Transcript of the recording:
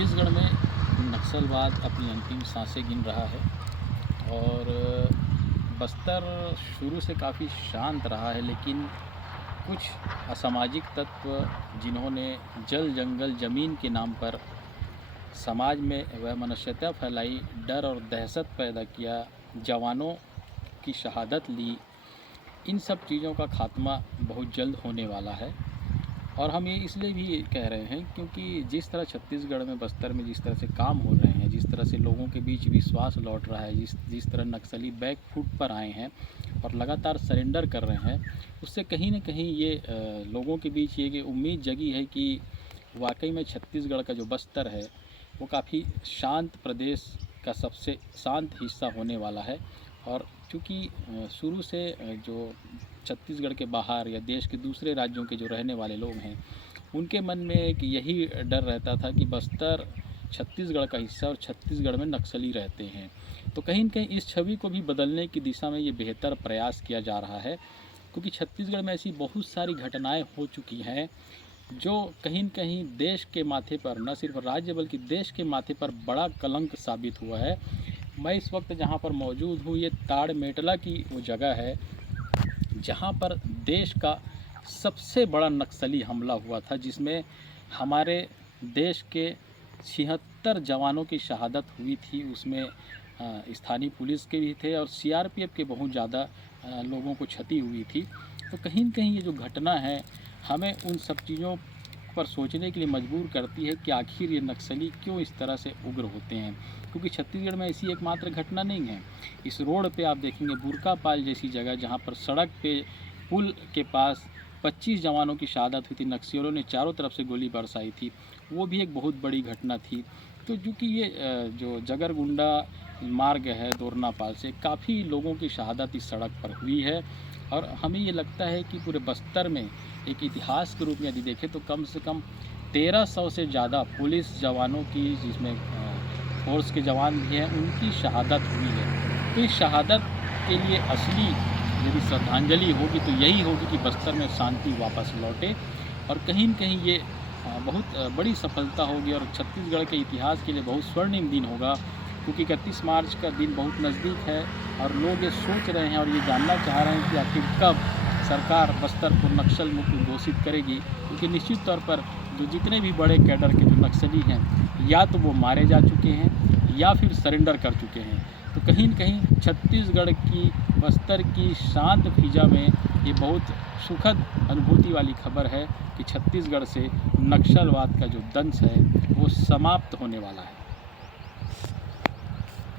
छत्तीसगढ़ में नक्सलवाद अपनी अंतिम सांसें गिन रहा है और बस्तर शुरू से काफ़ी शांत रहा है, लेकिन कुछ असामाजिक तत्व जिन्होंने जल जंगल ज़मीन के नाम पर समाज में वैमनस्यता फैलाई, डर और दहशत पैदा किया, जवानों की शहादत ली, इन सब चीज़ों का खात्मा बहुत जल्द होने वाला है। और हम ये इसलिए भी कह रहे हैं क्योंकि जिस तरह छत्तीसगढ़ में बस्तर में जिस तरह से काम हो रहे हैं, जिस तरह से लोगों के बीच विश्वास लौट रहा है, जिस तरह नक्सली बैक फुट पर आए हैं और लगातार सरेंडर कर रहे हैं, उससे कहीं न कहीं ये लोगों के बीच ये उम्मीद जगी है कि वाकई में छत्तीसगढ़ का जो बस्तर है वो काफ़ी शांत प्रदेश का सबसे शांत हिस्सा होने वाला है। और चूँकि शुरू से जो छत्तीसगढ़ के बाहर या देश के दूसरे राज्यों के जो रहने वाले लोग हैं, उनके मन में एक यही डर रहता था कि बस्तर छत्तीसगढ़ का हिस्सा और छत्तीसगढ़ में नक्सली रहते हैं। तो कहीं न कहीं इस छवि को भी बदलने की दिशा में ये बेहतर प्रयास किया जा रहा है, क्योंकि छत्तीसगढ़ में ऐसी बहुत सारी घटनाएँ हो चुकी हैं जो कहीं न कहीं देश के माथे पर, न सिर्फ राज्य बल्कि देश के माथे पर बड़ा कलंक साबित हुआ है। मैं इस वक्त जहाँ पर मौजूद हूँ, ये ताड़मेटला की वो जगह है जहाँ पर देश का सबसे बड़ा नक्सली हमला हुआ था, जिसमें हमारे देश के 76 जवानों की शहादत हुई थी। उसमें स्थानीय पुलिस के भी थे और सीआरपीएफ के बहुत ज़्यादा लोगों को क्षति हुई थी। तो कहीं न कहीं ये जो घटना है, हमें उन सब चीज़ों पर सोचने के लिए मजबूर करती है कि आखिर ये नक्सली क्यों इस तरह से उग्र होते हैं। क्योंकि छत्तीसगढ़ में ऐसी एकमात्र घटना नहीं है। इस रोड पे आप देखेंगे बुरकापाल जैसी जगह, जहाँ पर सड़क पे पुल के पास 25 जवानों की शहादत हुई थी, नक्सलियों ने चारों तरफ से गोली बरसाई थी, वो भी एक बहुत बड़ी घटना थी। तो चूँकि ये जो जगरगुंडा मार्ग है दोरनापाल से, काफ़ी लोगों की शहादत इस सड़क पर हुई है। और हमें ये लगता है कि पूरे बस्तर में एक इतिहास के रूप में यदि देखें तो कम से कम 1300 से ज़्यादा पुलिस जवानों की, जिसमें फ़ोर्स के जवान भी हैं, उनकी शहादत हुई है। तो इस शहादत के लिए असली यदि श्रद्धांजलि होगी तो यही होगी कि बस्तर में शांति वापस लौटे। और कहीं न कहीं ये बहुत बड़ी सफलता होगी और छत्तीसगढ़ के इतिहास के लिए बहुत स्वर्णिम दिन होगा, क्योंकि 31 मार्च का दिन बहुत नज़दीक है और लोग ये सोच रहे हैं और ये जानना चाह रहे हैं कि आखिर कब सरकार बस्तर को नक्सल मुक्त घोषित करेगी। क्योंकि निश्चित तौर पर जो जितने भी बड़े कैडर के जो नक्सली हैं, या तो वो मारे जा चुके हैं या फिर सरेंडर कर चुके हैं। तो कहीं न कहीं छत्तीसगढ़ की, बस्तर की शांत फिजा में ये बहुत सुखद अनुभूति वाली खबर है कि छत्तीसगढ़ से नक्सलवाद का जो दंश है वो समाप्त होने वाला है।